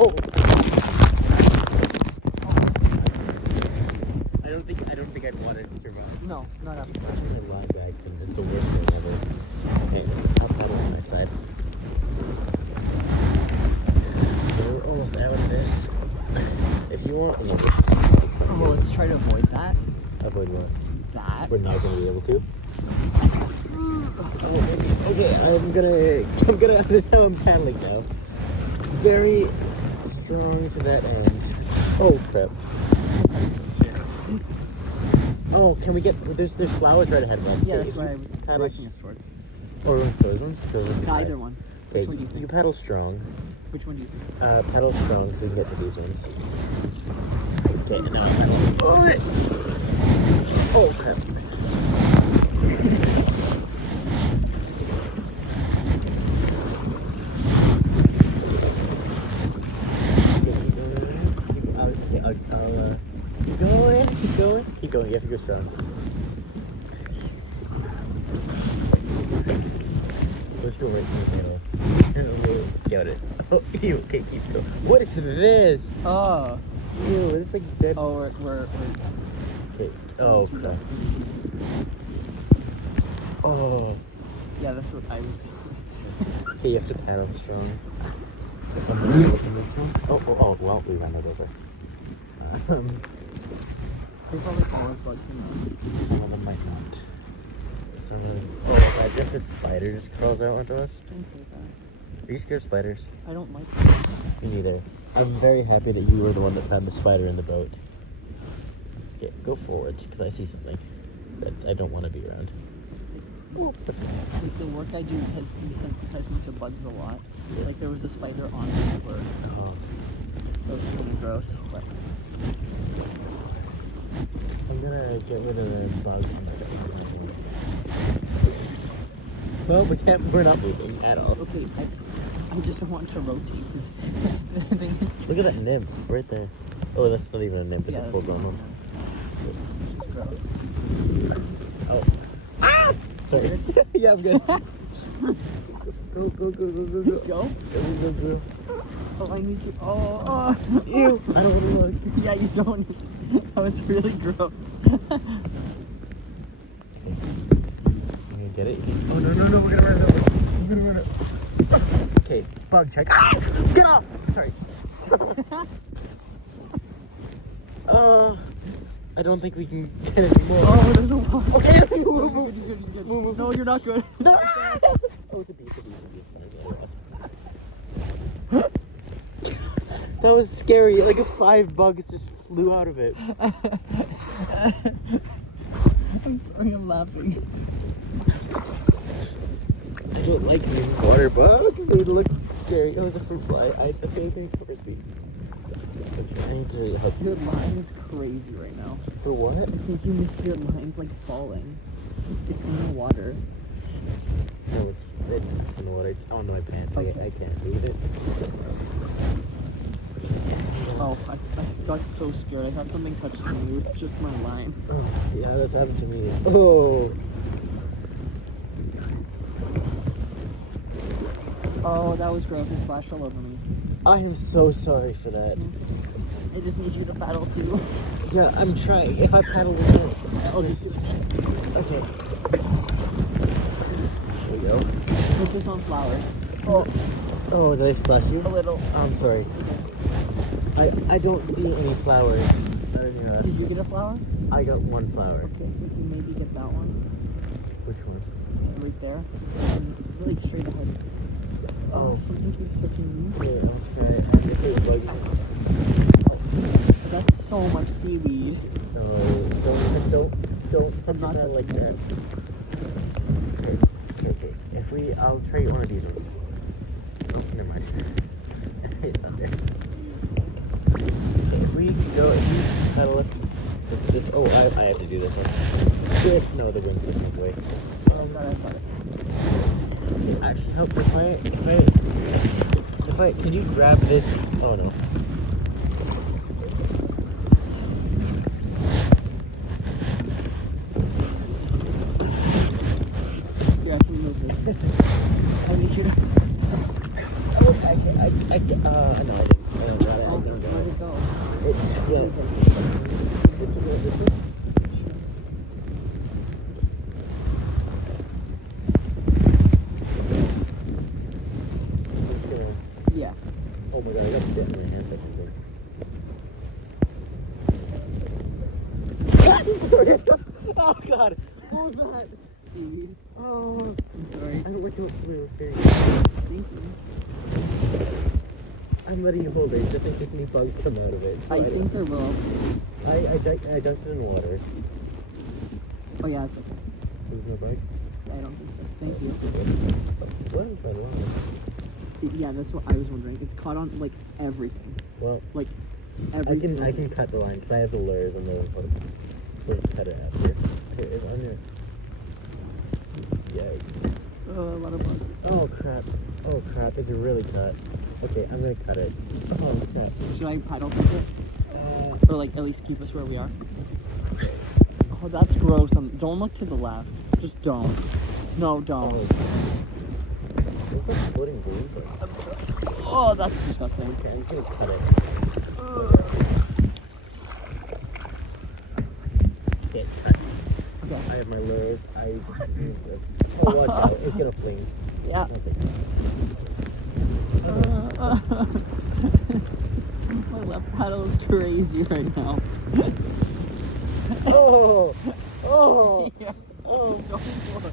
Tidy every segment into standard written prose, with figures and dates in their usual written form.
Oh! I don't think I'd want it to survive. No, not after that. A live accident. It's the worst thing ever. Okay, I'll paddle on my side. We're almost out of this. If you want, we'll just Oh, let's try to avoid that. avoid what? That. We're not going to be able to. Oh, okay. I'm gonna. This time I'm paddling now. Very strong to that end. Oh crap. I'm scared. Oh, can we get? There's flowers right ahead of us. Yeah, Okay, that's what I was directing us towards. Or those ones. Those ones. No, either one. Okay, Which one do you think? you paddle strong. Which one do you think? Paddle strong so we can get to these ones. Okay, and now I paddle. Oh crap. Keep going. You have to go strong. Let's go right to the middle. Scout it. Oh, ew. Okay, keep going. What is this? Oh. Ew, it's like dead. Oh, we're Okay. Oh, crap. Oh. Yeah, that's what I was. Okay, you have to paddle strong. Oh, well, we ran it over. There's probably all bugs in there. Some of them might not. Some of them. Oh, I guess a spider just crawls out onto us. Don't say that. Are you scared of spiders? I don't like them. Me neither. I'm very happy that you were the one that found the spider in the boat. Okay, go forwards, because I see something that I don't want to be around. Oh, The work I do has desensitized me to bugs a lot. Yeah. Like there was a spider on the floor. Oh. That was kind of gross. But I'm gonna get rid of the bugs. Well, we're not moving at all. okay, I just don't want to rotate because the thing is. Look at that nymph right there. Oh, that's not even a nymph, it's a full grown one. She's gross. Oh. Ah! Sorry. Yeah, I'm good. Go. Go. Oh, I need you. Oh. Ew. I don't want to look. Yeah, you don't. That was really gross. You get it? Oh, no, we're gonna run it over. Okay, bug check. Ah! Get off! Sorry. I don't think we can get it more. Oh, there's a wall. Okay, Move. No, you're not good. No! Oh, it's a beast. That was scary. Like 5 bugs just flew out of it. I'm sorry, I'm laughing. I don't like these water bugs. They look scary. Oh, it's a fruit fly. I think they're frisbee. Okay, I need to help Your you. line is crazy right now. For what? I think you missed your line's like falling. It's in the water. No, it's in the water. Oh no, I can't. Okay. I can't move it. Oh, I got so scared. I thought something touched me. It was just my line. Oh, yeah, that's happened to me. Oh. Oh, that was gross. It splashed all over me. I am so sorry for that. I just need you to paddle too. Yeah, I'm trying. If I paddle with it, I'll just. Okay. There we go. Focus on flowers. Oh, did I splash you? A little. I'm sorry. I don't see any flowers. I don't know. Did you get a flower? I got 1 flower. Okay, we can maybe get that one. Which one? Right there. And really straight ahead. Oh, something keeps touching me. Okay, I'll try it. If it was That's so much seaweed. No, don't I'm not that like that. Okay. I'll try one of these ones. Oh, never mind. It's not there. Okay, if we paddle us into this. Oh, I have to do this one. This, no, the wind's pushing away. Oh god, I got it. Okay, actually, help if I, can you grab this? Oh no. Here, I can move this. I need you to. Oh, I can't. No, I didn't. Yeah. This one? Yeah. Oh my god, I got bit in my hand. Oh god, what was that? Seaweed. Oh, I'm sorry. I don't like how it's blue. Here you go. Thank you. I'm letting you hold it just in case any bugs come out of it. So I think there will. I dunked it in water. Oh yeah, it's okay. There's no bug? I don't think so. Thank you. What is that line? Yeah, that's what I was wondering. It's caught on like everything. Well, Like I everything. can cut the line because I have the lures on the hook. We'll cut it after. Here, it's on your. Yikes. Oh, a lot of bugs. Oh crap. Oh crap. It's really cut. Okay, I'm gonna cut it. Oh crap. Should I paddle with it? Or like at least keep us where we are? Oh, that's gross. Don't look to the left. Just don't. No, don't. What's that floating green thing? Oh, that's disgusting. Okay, I'm just gonna cut it. Okay, cut. Okay. I have my lures. Oh, watch out. It's gonna fling. Yeah. Okay. My left paddle is crazy right now. Oh! Oh! Yeah. Oh! Don't look.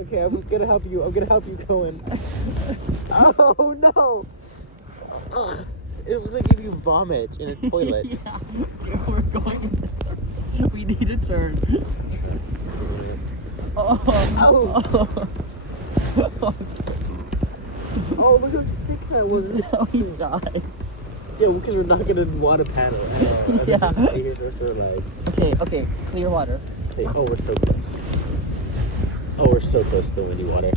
Okay, I'm gonna help you. I'm gonna help you go in. Oh no! Ugh. It looks like if you vomit in a toilet. Yeah. We're going. We need to turn. Oh. Ow. Oh. Oh, look how thick that was. No, he died. Yeah, because we're not gonna want to paddle. Yeah. Stay here for our lives. Okay, clear water. Okay, oh, we're so close. Oh, we're so close to the windy water.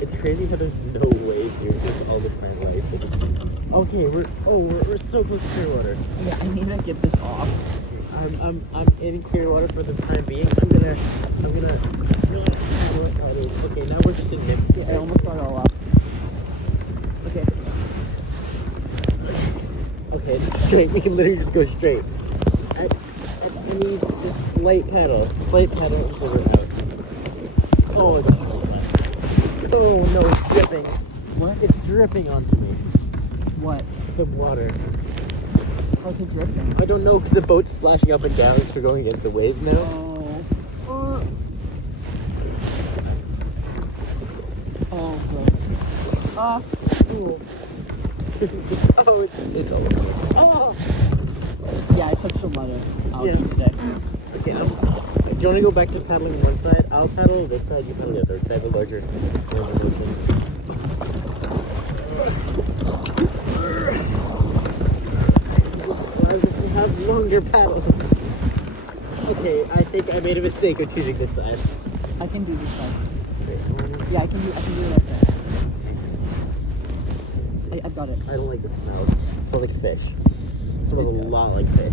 It's crazy how there's no waves here. There's all this plant life. Okay, we're so close to clear water. Yeah, I need to get this off. I'm in clear water for the time being. I'm gonna. Okay, now we're just in next. Yeah, I almost got it all off. Okay. Okay, straight. We can literally just go straight. I need just slight paddle until we're out. Oh, that's nice. Oh no, it's dripping. What? It's dripping onto me. What? The water. How's it dripping? I don't know because the boat's splashing up and down because we're going against the waves now. Oh. Oh, gross. Ah. Ooh. Oh, it's all over. Oh. Yeah, I touched a lot of algae Yeah. today. Okay, do you want to go back to paddling one side? I'll paddle this side, you paddle the other. 'Cause I have a larger motion. Allows us to have longer paddles. Okay, I think I made a mistake of choosing this side. I can do this side. Okay, Yeah, I can do it like that. I got it. I don't like the smell. It smells like fish. It smells a lot like fish.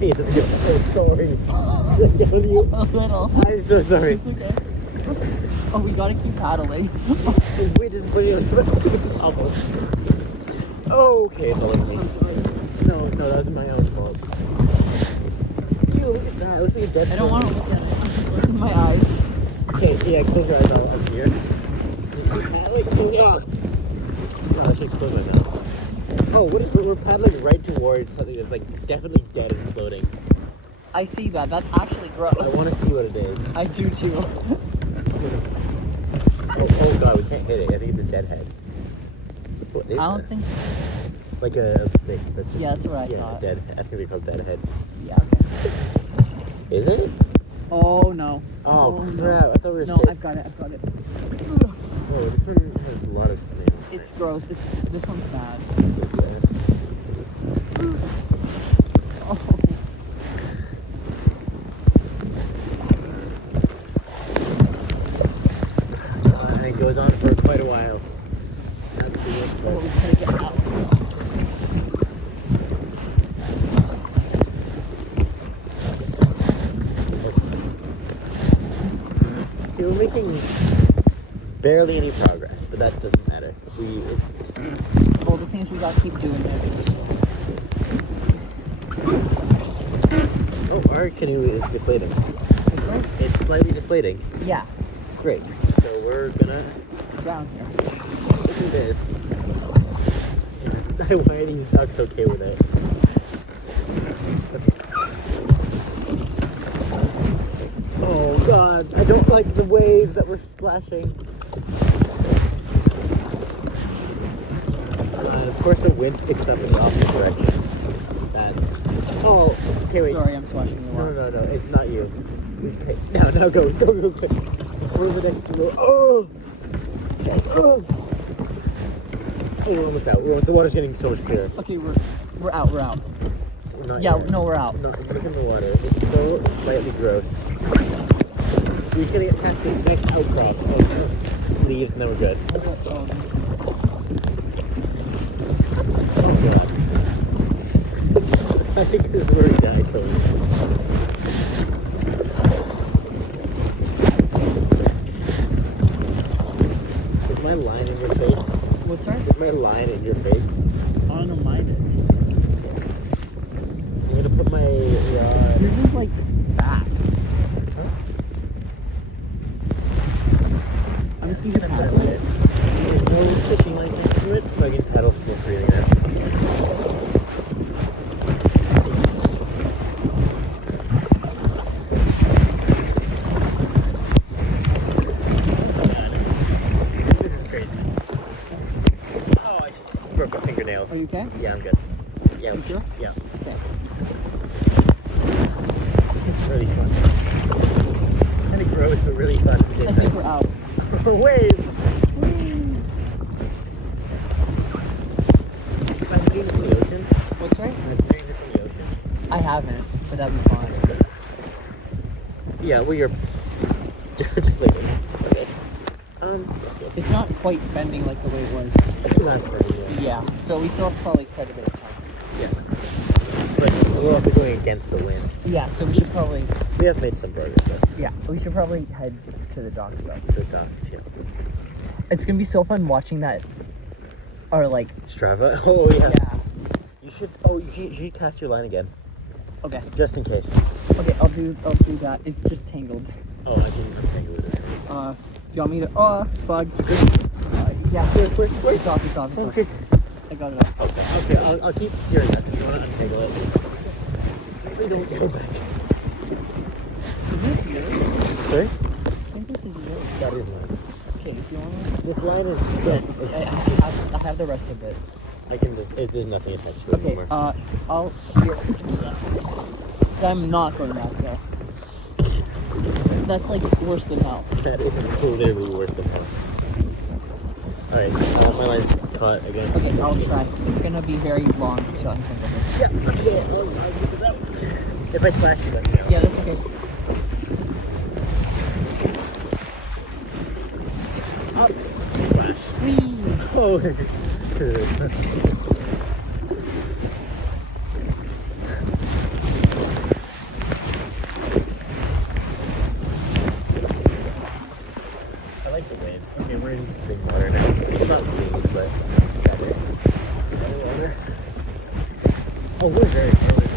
Hey, that's a good story. Don't you? A little. I'm so sorry. It's okay. Oh, we gotta keep paddling. Wait, this video is awful. Oh, okay, it's all over me. I'm sorry. No, that was my own fault. Ew, look at that. It looks like a dead I don't want to look at it. It's in my eyes. Okay, yeah, close your eyes. I'll here. Just keep paddling. No, I can't close my mouth. Oh, what if we're paddling right towards something that's like definitely dead and floating? I see that. That's actually gross. I want to see what it is. I do too. Oh god, we can't hit it. I think it's a dead head. What is I don't that? think. Like a snake. That's Yeah, that's what I yeah, thought. dead. I think they're called dead heads. Yeah. Okay. Is it? Oh no. Oh, crap! no. I thought we were No, safe. I've got it. Oh, this one has a lot of snails. It's gross. This one's bad. This is bad. Oh. And it goes on for quite a while. That's the worst Oh, part. we gotta get out. Okay, we're making barely any progress, but that doesn't matter. Well, the thing is, we gotta keep doing it. Oh, our canoe is deflating. This way? It's slightly deflating. Yeah. Great. So we're gonna Down here. do this. Why are these ducks okay with it? Okay. Oh god, I don't like the waves that we're splashing. Of course the wind picks up in the opposite direction. That's... Oh, okay, wait. Sorry, I'm splashing the water. No, it's not you. Okay, now go quick. We're over next to the... Oh! Sorry. Oh, we're almost out. The water's getting so much clearer. Okay, we're out. We're not Yeah, yet. no, we're out. No, look in the water. It's so slightly gross. We just gotta get past this next outcrop of leaves and then we're good. Oh god. I think this is where we die, Tony. Is my line in your face? What's that? Is my line in your face? I don't know, mine is. I'm gonna put my Yours is like back. I'm just gonna paddle it. There's no fishing line next to it, so I can paddle more freely now. This is crazy. Oh, I just broke a fingernail. Are you okay? Yeah, I'm good. Yeah, You sure? Yeah. Okay. It's really fun. Kind of gross, but really fun. I think we're out. Waves! Have you doing this in the ocean? What's right? Have you doing this in the ocean? I haven't, but that'd be fine. Yeah, well, you're just like okay. It's not quite bending like the way it was. Last time, yeah. Yeah, so we still have probably quite a bit of time. Yeah. But we're also going against the wind. Yeah, so we should probably, We have made some progress though. we should probably head to the docks though. The docks, yeah. It's gonna be so fun watching that, or like, Strava? Oh yeah. yeah. You should you should cast your line again. Okay, Just in case. okay, I'll do that. It's just tangled. Oh, I can untangle it. Do you want me to, bug. Yeah, Quick. it's off. Okay. I got it off. Okay, I'll keep steering us if you want to untangle it. So we don't go back. Is this yours? Sorry? I think this is yours. That is mine. Okay, do you want to? This line is I have the rest of it. I can just there's nothing attached to it Okay, anymore. I'll steer. So I'm not going back there. That's like worse than hell. That is literally worse than hell. Alright, my line's caught again. Okay, I'll try. It's gonna be very long to untangle this. Yeah, let's go. I'll get this out. If I splash you, let me know. Yeah, that's okay. Up. Splash. Whee! Oh. I like the waves. Okay, we're in big water now. It's not big, but better. Better water. Oh, we're very close.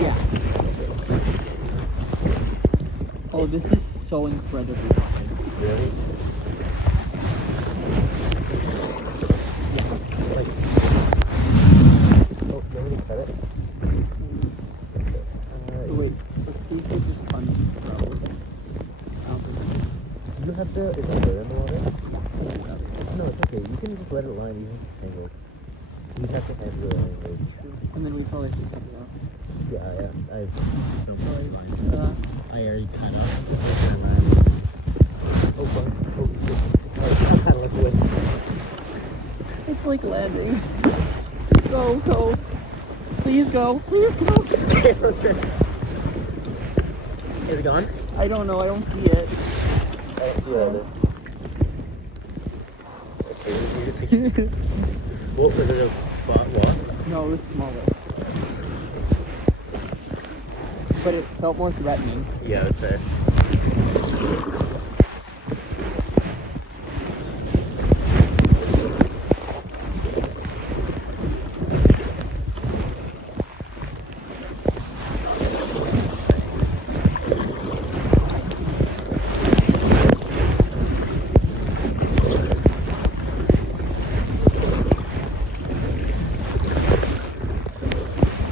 Yeah. Oh, this is so incredibly fun. Really? Like, oh, you want me to cut it? Wait, let's see if this is fun. You have the, is that there in the water? No, it's okay. You can just let it line even tangled. You have to have the line move. And then we probably should cut it off. Yeah, I've so far line. I already cut off. Oh, fuck. Oh, shit. Alright, let's do it. It's like landing. Go. Please go. Please go. Okay. Is it gone? I don't know. I don't see it. I don't see it either. Okay, what was it, a wasp? No, it was smaller. But it felt more threatening. Yeah, that's fair.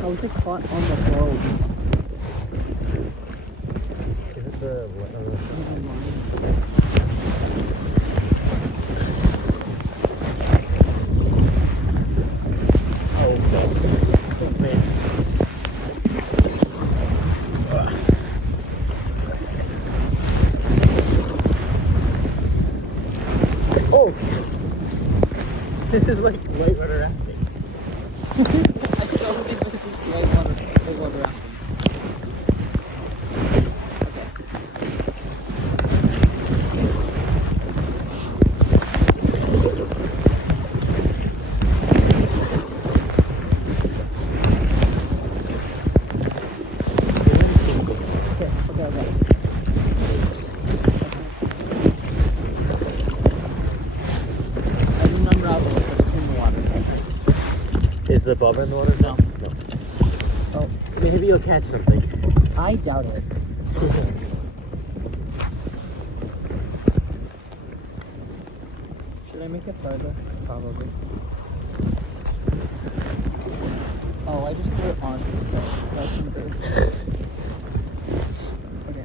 How's it caught on the boat? Is it the Never mind. oh man. Oh! This is like whitewater rafting. I don't think this is whitewater rafting. Okay. I didn't unravel it, but it's in the water. Is the bobber in the water? No. No. Oh, Maybe you'll catch something. I doubt it. Should I make it further? Probably. Oh, I just threw it on, so that's embarrassing. Okay.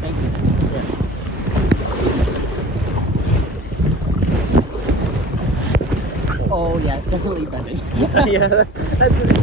Thank you. Oh yeah, it's definitely bending. Yeah, that's